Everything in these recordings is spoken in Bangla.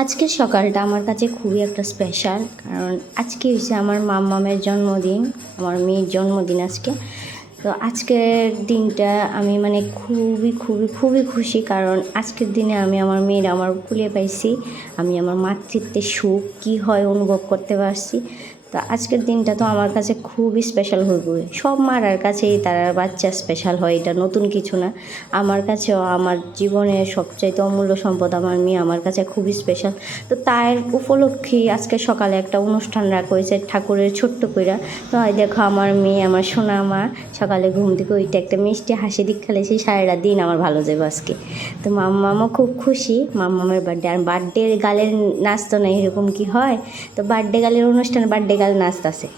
আজকের সকালটা আমার কাছে খুবই একটা স্পেশাল, কারণ আজকে হচ্ছে আমার মাম্মামের জন্মদিন, আমার মেয়ের জন্মদিন আজকে। তো আজকের দিনটা আমি মানে খুবই খুবই খুবই খুশি, কারণ আজকের দিনে আমি আমার মেয়ের আমার কুলে পাইছি, আমি আমার মাতৃত্বের সুখ কী হয় অনুভব করতে পারছি। তো আজকের দিনটা তো আমার কাছে খুবই স্পেশাল হইবে। সব মারার কাছেই তার বাচ্চা স্পেশাল হয়, এটা নতুন কিছু না। আমার কাছেও আমার জীবনের সবচাইতে অমূল্য সম্পদ আমার মেয়ে আমার কাছে খুবই স্পেশাল। তো তার উপলক্ষে আজকে সকালে একটা অনুষ্ঠান রাখা হয়েছে ঠাকুরের ছোট্ট কইরা। তো দেখো আমার মেয়ে, আমার সোনা মা সকালে ঘুম থেকে ওইটা একটা মিষ্টি হাসি দিক খেলে সেই সারাটা দিন আমার ভালো যাবে আজকে। তো মাম্মামও খুব খুশি, মাম্মামের বার্থডে। আর বার্থডে গালের নাচতো না এরকম কি হয়? তো বার্থডে গালের অনুষ্ঠান, বার্থডে গাল নাচতেছে।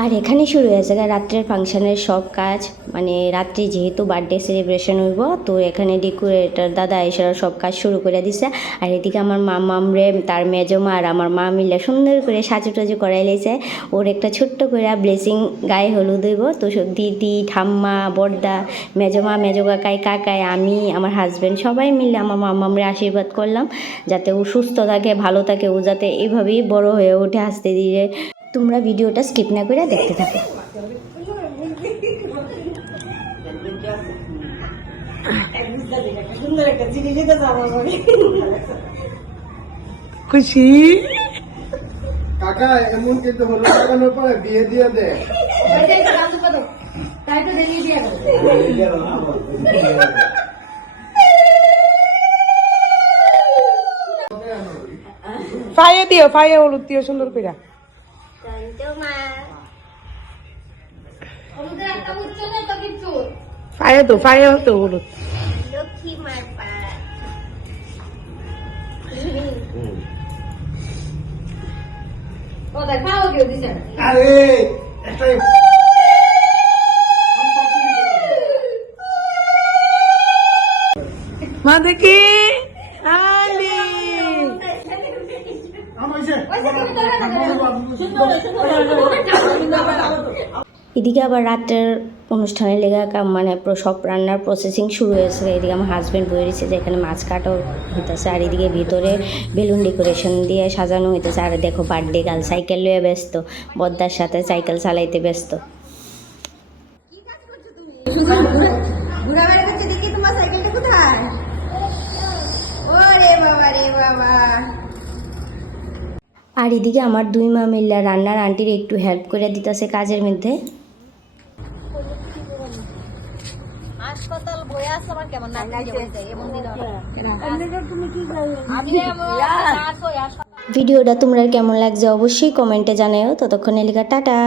আর এখানে শুরু হয়েছে রাত্রের ফাংশনের সব কাজ। মানে রাত্রি যেহেতু বার্থডে সেলিব্রেশন হইব, তো এখানে ডেকোরেটর দাদা এসব সব কাজ শুরু করে দিছে। আর এদিকে আমার মামরে তার মেজমা আর আমার মা মিলে সুন্দর করে সাজু টাজু করাই লেছে। ওর একটা ছোট্ট করে ব্লেসিং গায়ে হলুদ হইব। তো সব দিদি, ঠাম্মা, বড়দা, মেজমা, মেজো কাকাই, কাকাই, আমি, আমার হাজব্যান্ড সবাই মিলে আমার মামরে আশীর্বাদ করলাম যাতে ও সুস্থ থাকে, ভালো থাকে, ও যাতে এইভাবেই বড় হয়ে ওঠে আস্তে ধীরে। তোমরা ভিডিওটা স্কিপ না করে দেখতে থাকো। খুশি কাকা এমন কিন্তু হলো লাগানোর পরে বিয়ে দিয়ে দেয়। পায়ে দিও, পায়ে হলুদ দিও সুন্দর করে। পায়ে তো, পায়ে তো হলুদ। আরে একটাই মা দেখি আলি এদিকে আবার রাতের অনুষ্ঠানে লেগে মানে সব রান্নার প্রসেসিং শুরু হয়েছে। এদিকে আমার হাজব্যান্ড বয়ে রয়েছে যে এখানে মাছ কাটাও হইতেছে, আর এদিকে ভিতরে বেলুন ডেকোরেশন দিয়ে সাজানো হইতেছে। আর দেখো বার্থডে গার্ল সাইকেল লয়ে ব্যস্ত, বদ্দার সাথে সাইকেল চালাইতে ব্যস্ত। আর এদিকে আমার দুই মা মিল্লা রান্নার আন্টির একটু হেল্প করে দিতেছে কাজের মধ্যে। ভিডিওটা তোমরা কেমন লাগছে অবশ্যই কমেন্টে জানাও। ততক্ষণে লেখা টাটা।